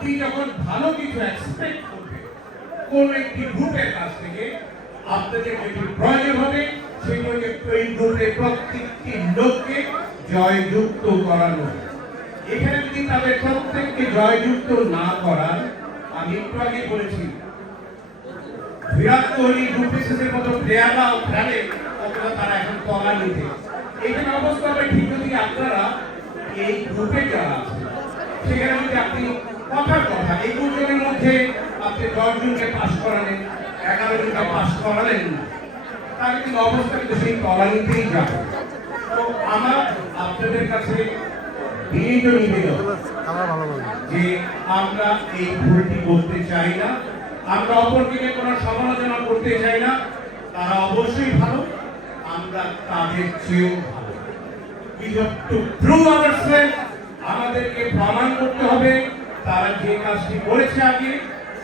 কিছু এক্সপেক্ট করবে কোন একটি গ্রুপের কাছ থেকে আপনাদের যেটি প্রয়োজন হবে সেগুলো হচ্ছে ওই গ্রুপের প্রত্যেকটি লোককে জয়যুক্ত করানো। এখানে যদি তাদের প্রত্যেককে জয়যুক্ত না করান, আমি একটু আগে বলেছি, বিরাট কোহলি ডুপ্লিসিসের মতো প্লেয়াররাও খেলে অথবা তারা এখন তলা নিতে এইখানে অবস্থা হবে ঠিক যদি আপনারা এই গ্রুপে যারা সেখানে যদি আপনি কথা এই মধ্যে আপনি দশজনকে পাশ করালেন, এগারো জনকে পাশ করালেন না তাহলে কিন্তু অবস্থা কিন্তু সেই তলা নিতেই যাবে তো আমার আপনাদের কাছে যে আমরা এই ভুলটি করতে চাই না, আমরা অপরকে কোনো সমালোচনা করতে চাই না, তারা অবশ্যই ভালো, আমরা তাদের চেয়েও ভালো. আমাদেরকে প্রমাণ করতে হবে তারা যে কাজটি করেছে আগে,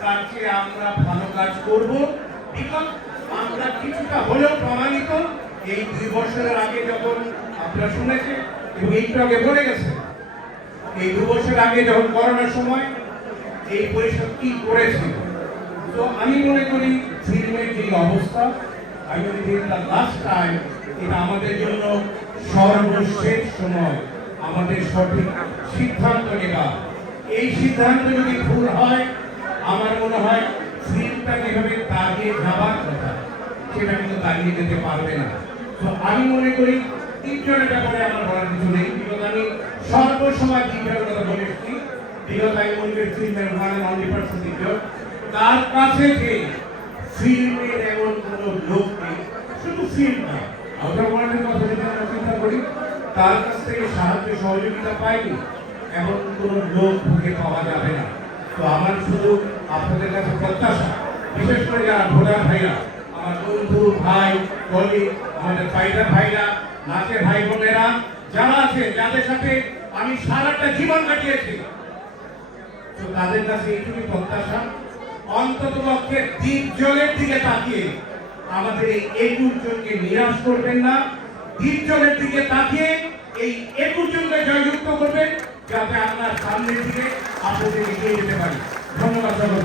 তার চেয়ে আমরা ভালো কাজ করব। বিকজ আমরা কিছুটা হলেও প্রমাণিত, এই দুই বছরের আগে যখন আপনারা শুনেছেন, এবং একটু আগে বলে গেছে, এই দু বছর আগে যখন করোনার সময় এই পরিষদ কি করেছিল তো আমি মনে করি ফিল্মের যে অবস্থা, আমি মনে করি লাস্ট টাইম এটা আমাদের জন্য সর্বশেষ সময়, আমাদের সঠিক সিদ্ধান্ত নেওয়া। এই সিদ্ধান্ত যদি ভুল হয়, আমার মনে হয় ফিল্মটা যেভাবে দাঁড়িয়ে যাবার কথা, সেটা কিন্তু দাঁড়িয়ে যেতে পারবে না। তো আমি মনে করি তিনজনের ব্যাপারে আমার বলার কিছু নেই। বিগত আমি সর্বসময় তিনজনের কথা বলে এসেছি। বিগত আমি মনে করি ফিল্মের ওয়ান তিনজন। তার কাছে যে ফিল্মের এমন কোন লোক নেই, শুধু ফিল্ম না আমরা ওয়ার্ল্ডের কথা যদি আমরা চিন্তা করি, তার কাছ থেকে সাহায্য সহযোগিতা পাইনি এমন কোন লোক ভুগে পাওয়া যাবে না। তো আমার শুধু আপনাদের কাছে প্রত্যাশা, বিশেষ করে যারা ভোটার ভাইরা, আমার বন্ধু, ভাই কলি আমাদের ভাইরা ভাইরা নাচের ভাই বোনেরা, যারা আছে, যাদের সাথে আমি সারাটা জীবন কাটিয়েছি, তো তাদের কাছে এইটুকু প্রত্যাশা, অন্তত পক্ষে দ্বীপ জলের দিকে তাকিয়ে আমাদের এই একুশ জনকে নিরাশ করবেন না। দ্বীপ জলের দিকে তাকিয়ে এই একুশ জনকে জয়যুক্ত সামনের দিকে আপনাদের এগিয়ে যেতে পারি। ধন্যবাদ।